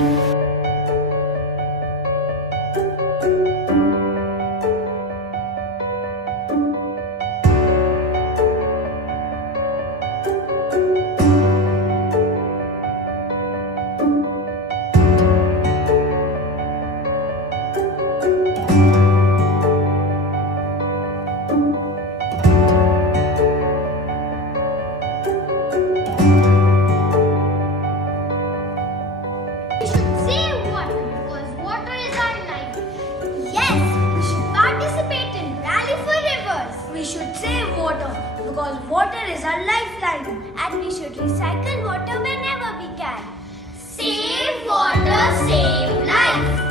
We should save water because water is our life. Yes, we should participate in rally for rivers. We should save water because water is our lifeline. And we should recycle water whenever we can. Save water, save life.